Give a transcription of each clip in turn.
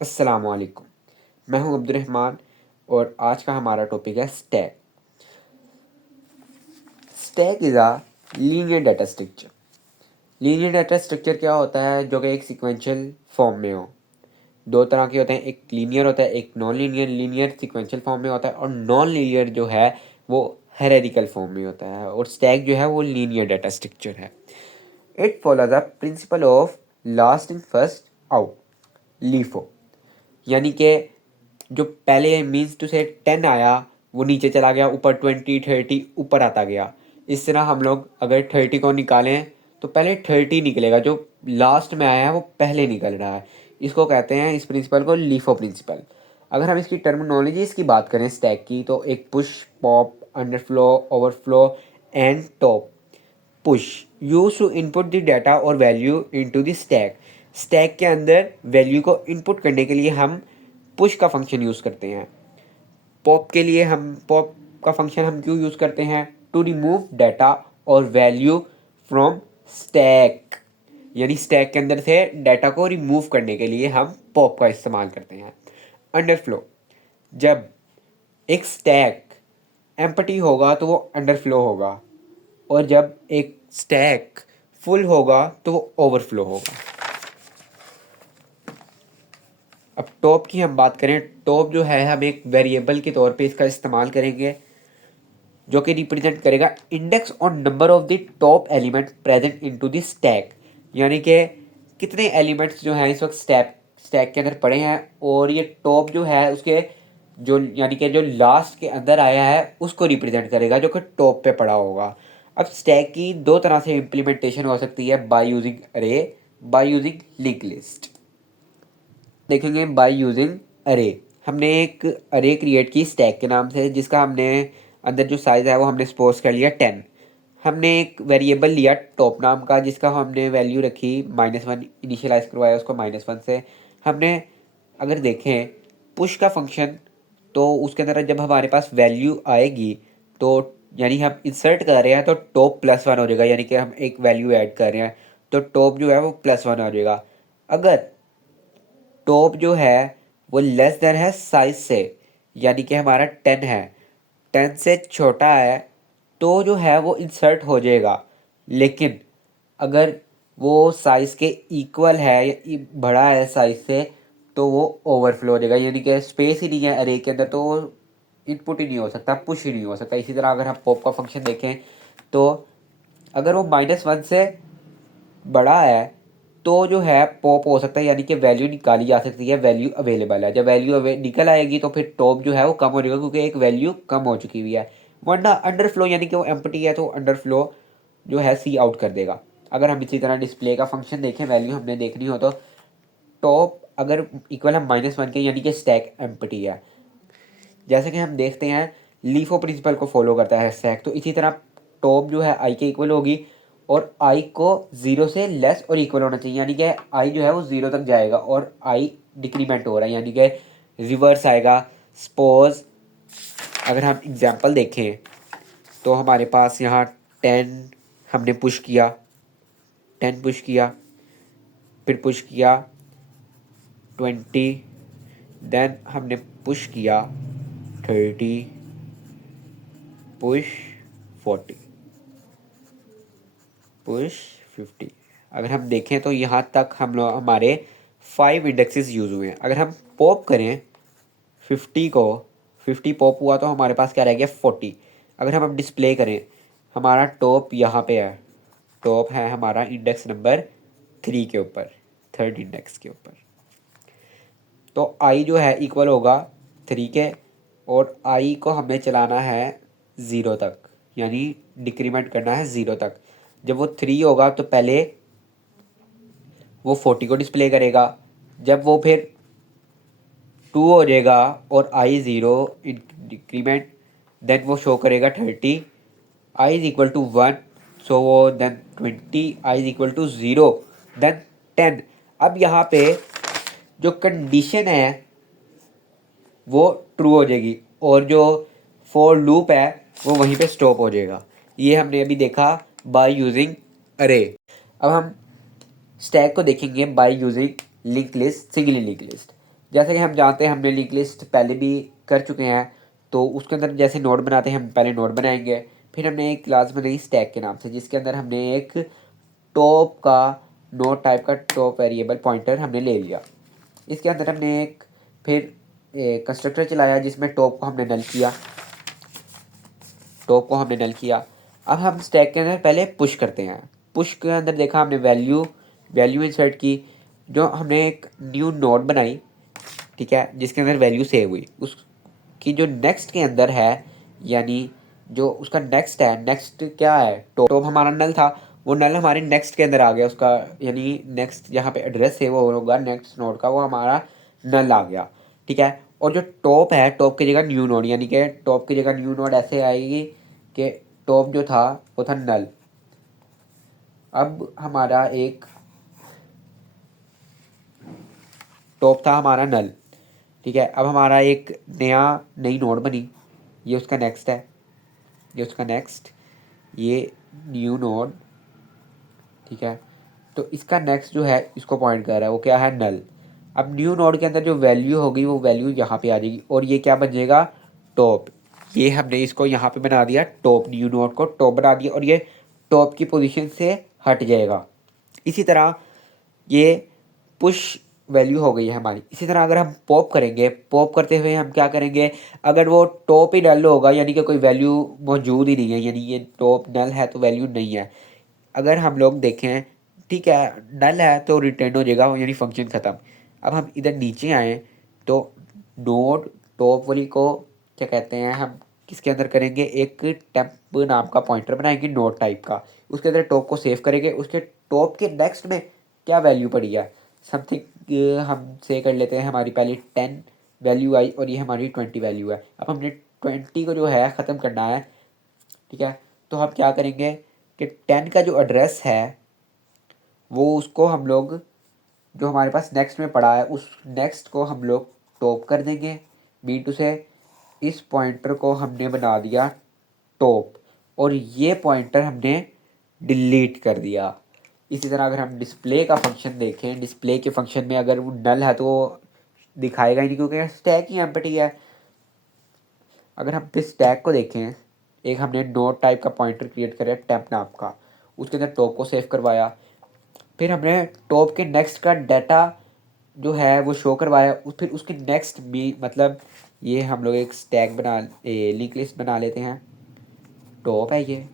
अस्सलामुअलैकुम। मैं हूं अब्दुर्रहमान और आज का हमारा टॉपिक है stack. Stack is a linear data structure. Linear data structure क्या होता है? जो कि एक सीक्वेंशियल फॉर्म में हो। दो तरह के होते हैं, एक लीनियर होता है, एक non linear. Linear sequential form में होता है और नॉन लीनियर जो है वो हायरार्किकल फॉर्म में होता है। और स्टैक जो है वो लीनियर डाटा स्ट्रक्चर है। It follows the principle of last in first out, LIFO. यानी कि जो पहले मीन्स टू से 10 आया वो नीचे चला गया, ऊपर 20 30 ऊपर आता गया। इस तरह हम लोग अगर 30 को निकालें तो पहले 30 निकलेगा, जो लास्ट में आया है वो पहले निकल रहा है। इसको कहते हैं, इस प्रिंसिपल को लीफो प्रिंसिपल। अगर हम इसकी टर्मिनोलॉजी इसकी बात करें स्टैक की, तो एक push, pop, underflow, overflow and top. Push use to input the data और value into the stack. Stack के अंदर वैल्यू को इनपुट करने के लिए हम पुश का फंक्शन यूज़ करते हैं। पॉप का फंक्शन हम क्यों यूज़ करते हैं? टू रिमूव डाटा और वैल्यू फ्रॉम स्टैक। यानी स्टैक के अंदर से डाटा को रिमूव करने के लिए हम पॉप का इस्तेमाल करते हैं। अंडरफ्लो, जब एक स्टैक एम्प्टी होगा तो वो अंडरफ्लो होगा, और जब एक स्टैक फुल होगा तो वो ओवरफ्लो होगा। अब टॉप की हम बात करें, टॉप जो है हम एक वेरिएबल के तौर पे इसका इस्तेमाल करेंगे, जो कि रिप्रेजेंट करेगा इंडेक्स और number of the top element present into the stack. यानी कि कितने एलिमेंट्स जो हैं इस वक्त स्टैक के अंदर पड़े हैं, और ये टॉप जो है उसके जो यानी कि जो लास्ट के अंदर आया है उसको रिप्रेजेंट करेगा, जो कि टॉप पे पड़ा होगा। अब स्टैक की दो तरह से इम्प्लीमेंटेशन हो सकती है, बाय यूजिंग अरे, बाय यूजिंग लिंक लिस्ट। देखेंगे बाय यूजिंग अरे। हमने एक अरे क्रिएट की स्टैक के नाम से, जिसका हमने अंदर जो साइज़ है वो हमने सपोज कर लिया 10। हमने एक वेरिएबल लिया टॉप नाम का, जिसका हमने वैल्यू रखी -1, इनिशियलाइज करवाया उसको -1 से। हमने अगर देखें पुश का फंक्शन, तो उसके अंदर जब हमारे पास वैल्यू आएगी तो यानी हम इंसर्ट कर रहे हैं तो टॉप +1 हो जाएगा, यानी कि हम एक वैल्यू ऐड कर रहे हैं तो टॉप जो है वो +1 हो जाएगा। अगर टॉप जो है वो लेस देन है साइज से, यानी कि हमारा 10 है, 10 से छोटा है, तो जो है वो इंसर्ट हो जाएगा। लेकिन अगर वो साइज़ के इक्वल है या बड़ा है साइज से, तो वो ओवरफ्लो हो जाएगा, यानी कि स्पेस ही नहीं है अरे के अंदर, तो वो इनपुट ही नहीं हो सकता, पुश ही नहीं हो सकता। इसी तरह अगर हम पॉप का फंक्शन देखें, तो अगर वो -1 से बड़ा है तो जो है पॉप हो सकता है, यानी कि वैल्यू निकाली जा सकती है, वैल्यू अवेलेबल है। जब वैल्यू निकल आएगी तो फिर टॉप जो है वो कम हो जाएगा, क्योंकि एक वैल्यू कम हो चुकी हुई है। वरना अंडरफ्लो यानी कि वो एम्प्टी है तो अंडरफ्लो जो है सी आउट कर देगा। अगर हम इसी तरह डिस्प्ले का फंक्शन देखें, वैल्यू हमने देखनी हो तो टॉप अगर इक्वल है -1 के, यानी कि स्टैक एम्प्टी है। जैसे कि हम देखते हैं लीफो प्रिंसिपल को फॉलो करता है स्टैक, तो इसी तरह टॉप जो है आई के इक्वल होगी और आई को 0 से लेस और इक्वल होना चाहिए, यानी कि आई जो है वो 0 तक जाएगा और आई डिक्रीमेंट हो रहा है, यानी कि रिवर्स आएगा। सपोज अगर हम एग्जांपल देखें तो हमारे पास यहाँ 10 हमने पुश किया, 10 पुश किया, फिर पुश किया 20, देन हमने पुश किया 30, पुश 40, पुश 50। अगर हम देखें तो यहाँ तक हम लोग हमारे 5 इंडेक्सेस यूज़ हुए हैं। अगर हम पॉप करें 50 को, 50 पॉप हुआ तो हमारे पास क्या रह गया 40। अगर हम अब डिस्प्ले करें, हमारा टॉप यहाँ पे है, टॉप है हमारा इंडेक्स नंबर 3 के ऊपर, थर्ड इंडेक्स के ऊपर। तो आई जो है इक्वल होगा 3 के, और आई को हमें चलाना है 0 तक, यानी डिक्रीमेंट करना है 0 तक। जब वो 3 होगा तो पहले वो 40 को डिस्प्ले करेगा, जब वो फिर 2 हो जाएगा और आई 0 डिक्रीमेंट, देन वो शो करेगा 30, I is equal to 1, so वो then 20, I is equal to 0, then 10। अब यहाँ पे जो कंडीशन है वो ट्रू हो जाएगी और जो फॉर लूप है वो वहीं पे स्टॉप हो जाएगा। ये हमने अभी देखा बाय यूजिंग अरे। अब हम स्टैक को देखेंगे by using link list, single link list. जैसे कि हम जानते हैं हमने लिंक लिस्ट पहले भी कर चुके हैं, तो उसके अंदर जैसे नोड बनाते हैं हम पहले नोड बनाएंगे, फिर हमने एक क्लास बनाई स्टैक के नाम से जिसके अंदर हमने एक टॉप का नोड टाइप का टॉप वेरिएबल पॉइंटर हमने ले लिया। इसके अंदर हमने एक फिर कंस्ट्रक्टर चलाया जिसमें टॉप को हमने नल किया, टॉप को हमने नल किया। अब हम स्टैक के अंदर पहले पुश करते हैं। पुश के अंदर देखा हमने वैल्यू इंसर्ट की, जो हमने एक न्यू नोड बनाई, ठीक है, जिसके अंदर वैल्यू सेव हुई। उसकी जो नेक्स्ट के अंदर है, यानी जो उसका नेक्स्ट है, नेक्स्ट क्या है, टॉप हमारा नल था, वो नल हमारे नेक्स्ट के अंदर आ गया उसका, यानी नेक्स्ट जहाँ पे एड्रेस सेव होगा नेक्स्ट नोड का वो हमारा नल आ गया, ठीक है। और जो टॉप है, टॉप की जगह न्यू नोड, यानी कि टॉप की जगह न्यू नोड ऐसे आएगी कि टॉप जो था वो था नल। अब हमारा एक टॉप था हमारा नल, ठीक है। अब हमारा एक नई नोड बनी, ये उसका नेक्स्ट है, ये उसका नेक्स्ट, ये न्यू नोड, ठीक है। तो इसका नेक्स्ट जो है इसको पॉइंट कर रहा है, वो क्या है, नल। अब न्यू नोड के अंदर जो वैल्यू होगी वो वैल्यू यहाँ पे आ जाएगी और ये क्या बन जाएगा, टॉप। ये हमने इसको यहाँ पे बना दिया टॉप, न्यू नोड को टॉप बना दिया और ये टॉप की पोजीशन से हट जाएगा। इसी तरह ये पुश वैल्यू हो गई है हमारी। इसी तरह अगर हम पॉप करेंगे, पॉप करते हुए हम क्या करेंगे, अगर वो टॉप ही नल होगा यानी कि कोई वैल्यू मौजूद ही नहीं है, यानी ये टॉप नल है तो वैल्यू नहीं है। अगर हम लोग देखें, ठीक है, नल है तो रिटर्न हो जाएगा, यानी फंक्शन ख़त्म। अब हम इधर नीचे आए तो नोड टॉप वाली को क्या कहते हैं, हम किसके अंदर करेंगे, एक टेम्प नाम का पॉइंटर बनाएंगे नोड टाइप का, उसके अंदर टॉप को सेव करेंगे। उसके टॉप के नेक्स्ट में क्या वैल्यू पड़ी है, समथिंग हम से कर लेते हैं, हमारी पहली 10 वैल्यू आई और ये हमारी 20 वैल्यू है। अब हमने 20 को जो है ख़त्म करना है, ठीक है। तो हम क्या करेंगे कि 10 का जो एड्रेस है वो उसको हम लोग, जो हमारे पास नेक्स्ट में पड़ा है उस नेक्स्ट को हम लोग टॉप कर देंगे B2 से। इस पॉइंटर को हमने बना दिया टॉप और ये पॉइंटर हमने डिलीट कर दिया। इसी तरह अगर हम डिस्प्ले का फंक्शन देखें, डिस्प्ले के फंक्शन में अगर वो नल है तो वो दिखाएगा ही नहीं क्योंकि स्टैक ही एम्प्टी है। अगर हम फिर स्टैक को देखें, एक हमने नोड टाइप का पॉइंटर क्रिएट करा टेम्प नाम का, उसके अंदर टॉप को सेव करवाया, फिर हमने टॉप के नेक्स्ट का डाटा जो है वो शो करवाया, फिर उसके नेक्स्ट भी मतलब ये हम लोग एक स्टैक बना लिंक लिस्ट बना लेते हैं। टॉप है ये,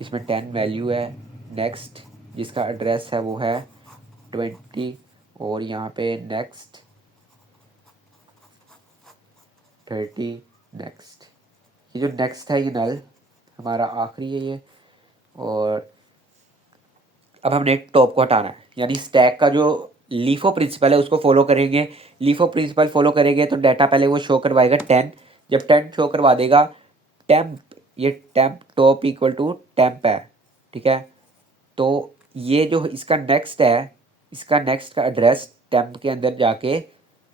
इसमें 10 वैल्यू है, नेक्स्ट जिसका एड्रेस है वो है 20 और यहाँ पे नेक्स्ट 30, नेक्स्ट। ये जो नेक्स्ट है ये नल हमारा आखिरी है ये। और अब हमने टॉप को हटाना है, यानी स्टैक का जो लीफो प्रिंसिपल है उसको फॉलो करेंगे। लीफो प्रिंसिपल फॉलो करेंगे तो डाटा पहले वो शो करवाएगा 10, जब 10 शो करवा देगा टेम्प, ये temp top equal to temp है, ठीक है। तो ये जो इसका नेक्स्ट है, इसका नेक्स्ट का एड्रेस टेम्प के अंदर जाके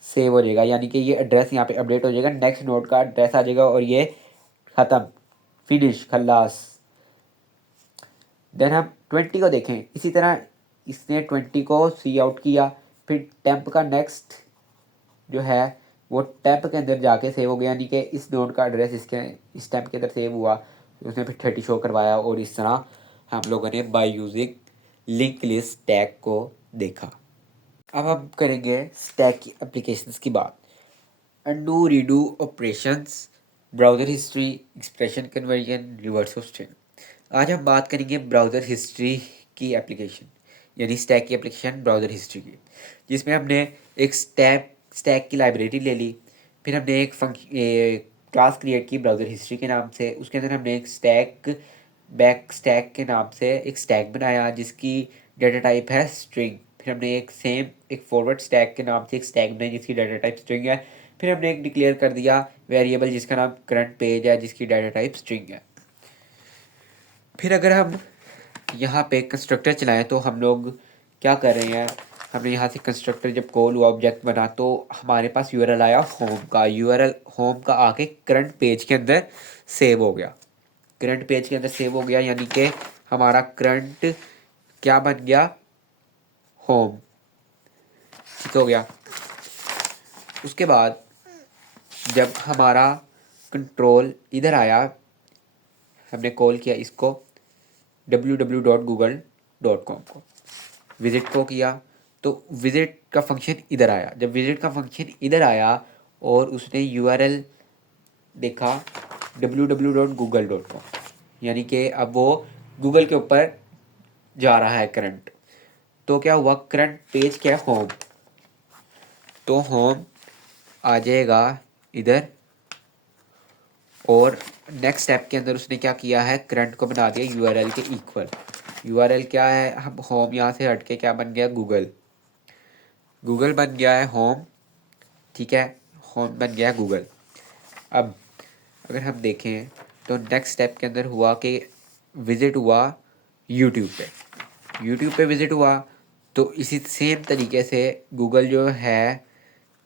सेव हो जाएगा, यानी कि ये एड्रेस यहाँ पे अपडेट हो जाएगा, नेक्स्ट नोड का एड्रेस आ जाएगा और ये ख़त्म, फिनिश, खल्लास। देन हम 20 को देखें, इसी तरह इसने 20 को सी आउट किया, फिर टेम्प का नेक्स्ट जो है वो टेम्प के अंदर जाके सेव हो गया, यानी कि इस नोड का एड्रेस इस टेम्प के अंदर सेव हुआ, उसने फिर 30 शो करवाया। और इस तरह हम लोगों ने by using link list tag को देखा। अब हम करेंगे स्टैक की एप्लीकेशंस की बात। Undo redo operations, browser history, expression conversion, reverse of string. आज हम बात करेंगे ब्राउज़र हिस्ट्री की एप्लीकेशन, यानी स्टैक की एप्लीकेशन ब्राउज़र हिस्ट्री की, जिसमें हमने एक स्टैक की लाइब्रेरी ले ली, फिर हमने एक क्लास क्रिएट की ब्राउज़र हिस्ट्री के नाम से, उसके अंदर हमने एक बैक स्टैक के नाम से एक स्टैक बनाया जिसकी डाटा टाइप है स्ट्रिंग। फिर हमने एक फॉरवर्ड स्टैक के नाम से एक स्टैक बनाई जिसकी डाटा टाइप स्ट्रिंग है। फिर हमने एक डिक्लेयर कर दिया वेरिएबल जिसका नाम करंट पेज है जिसकी डाटा टाइप स्ट्रिंग है। फिर अगर हम यहाँ पे कंस्ट्रक्टर चलाएं तो हम लोग क्या कर रहे हैं, हमने यहाँ से कंस्ट्रक्टर जब कॉल हुआ ऑब्जेक्ट बना तो हमारे पास यूआरएल आया होम का, यूआरएल होम का आके करंट पेज के अंदर सेव हो गया, करंट पेज के अंदर सेव हो गया, यानी कि हमारा करंट क्या बन गया, होम, ठीक हो गया। उसके बाद जब हमारा कंट्रोल इधर आया, हमने कॉल किया इसको www.google.com को, विज़िट को किया, तो विज़िट का फंक्शन इधर आया। जब विज़िट का फंक्शन इधर आया और उसने यूआरएल देखा www.google.com, यानी कि अब वो गूगल के ऊपर जा रहा है करंट। तो क्या हुआ, करंट पेज क्या है, होम, तो होम आ जाएगा इधर। और नेक्स्ट स्टेप के अंदर उसने क्या किया है, करंट को बना दिया यूआरएल के इक्वल। यूआरएल क्या है, हम होम यहाँ से हट के क्या बन गया, गूगल, गूगल बन गया है होम, ठीक है, होम बन गया है गूगल। अब अगर हम देखें तो नेक्स्ट स्टेप के अंदर हुआ कि विज़िट हुआ यूट्यूब पे, यूट्यूब पे विज़िट हुआ, तो इसी सेम तरीके से गूगल जो है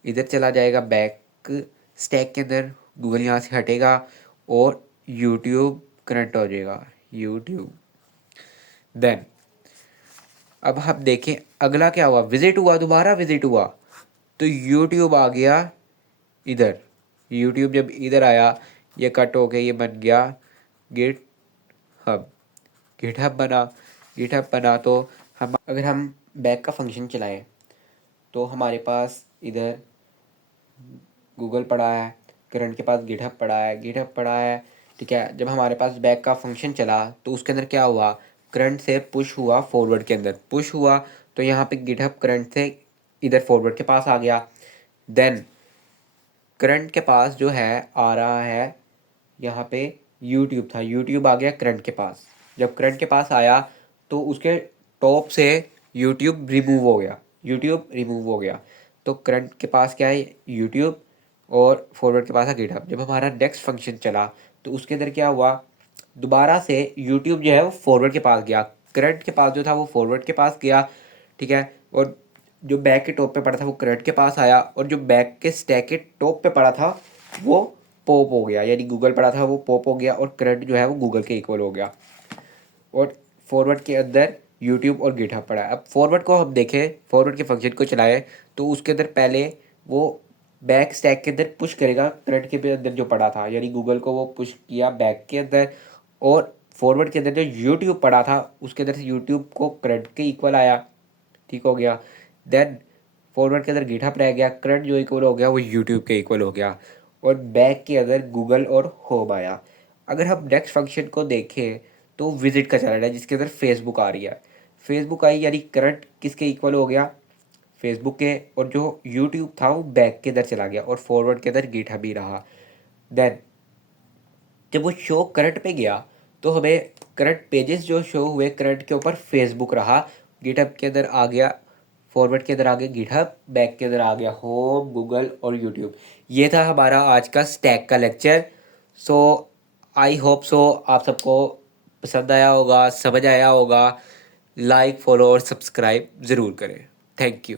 इधर चला जाएगा बैक स्टैक के अंदर, गूगल यहाँ से हटेगा और यूट्यूब करंट हो जाएगा, यूट्यूब। देन अब हम देखें अगला क्या हुआ, विज़िट हुआ, दोबारा विज़िट हुआ, तो यूट्यूब आ गया इधर। यूट्यूब जब इधर आया, ये कट हो के ये बन गया गिट हब, गिट हब बना, गिट हब बना। तो हम अगर हम बैक का फंक्शन चलाएं तो हमारे पास इधर गूगल पड़ा है, करंट के पास गिटहब पड़ा है, गिटहब पड़ा है, ठीक है। जब हमारे पास बैक का फंक्शन चला तो उसके अंदर क्या हुआ, करंट से पुश हुआ फॉरवर्ड के अंदर, पुश हुआ तो यहाँ पे गिटहब करंट से इधर फॉरवर्ड के पास आ गया। देन करंट के पास जो है आ रहा है, यहाँ पे यूट्यूब था, यूट्यूब आ गया करंट के पास। जब करंट के पास आया तो उसके टॉप से यूट्यूब रिमूव हो गया, यूट्यूब रिमूव हो गया। तो करंट के पास क्या है, यूट्यूब, और फॉरवर्ड के पास है गिटहब। जब हमारा नेक्स्ट फंक्शन चला तो उसके अंदर क्या हुआ, दोबारा से यूट्यूब जो है वो फॉरवर्ड के पास गया, करंट के पास जो था वो फॉरवर्ड के पास गया, ठीक है। और जो बैक के टॉप पे पड़ा था वो करंट के पास आया, और जो बैक के स्टैक के टॉप पे पड़ा था वो पॉप हो गया, यानी गूगल पड़ा था वो पॉप हो गया, और करंट जो है वो गूगल के इक्वल हो गया। और फॉरवर्ड के अंदर यूट्यूब और गिटहब पड़ा है। अब फॉरवर्ड को हम देखें, फॉरवर्ड के फंक्शन को चलाएं तो उसके अंदर पहले वो बैक स्टैक के अंदर पुश करेगा करंट के अंदर जो पड़ा था, यानी गूगल को वो पुश किया बैक के अंदर, और फॉरवर्ड के अंदर जो यूट्यूब पड़ा था उसके अंदर से यूट्यूब को करंट के इक्वल आया, ठीक हो गया। देन फॉरवर्ड के अंदर गिटहब रह गया, करंट जो इक्वल हो गया वो यूट्यूब के इक्वल हो गया, और बैक के अंदर गूगल और होम आया। अगर हम नेक्स्ट फंक्शन को देखें तो विजिट का चला रहा है जिसके अंदर फेसबुक आ रही है, फेसबुक आई, यानी करंट किसके इक्वल हो गया, फेसबुक के, और जो यूट्यूब था वो बैक के अंदर चला गया, और फॉरवर्ड के अंदर गिटहब ही रहा। देन जब वो शो करंट पे गया तो हमें करंट पेजेस जो शो हुए करंट के ऊपर फेसबुक रहा, गिटहब के अंदर आ गया, फॉरवर्ड के अंदर आ गया गिटहब, बैक के अंदर आ गया होम, गूगल और यूट्यूब। ये था हमारा आज का स्टैक का lecture. So I hope so आप सबको पसंद आया होगा, समझ आया होगा। लाइक, फॉलो और सब्सक्राइब ज़रूर करें। Thank you.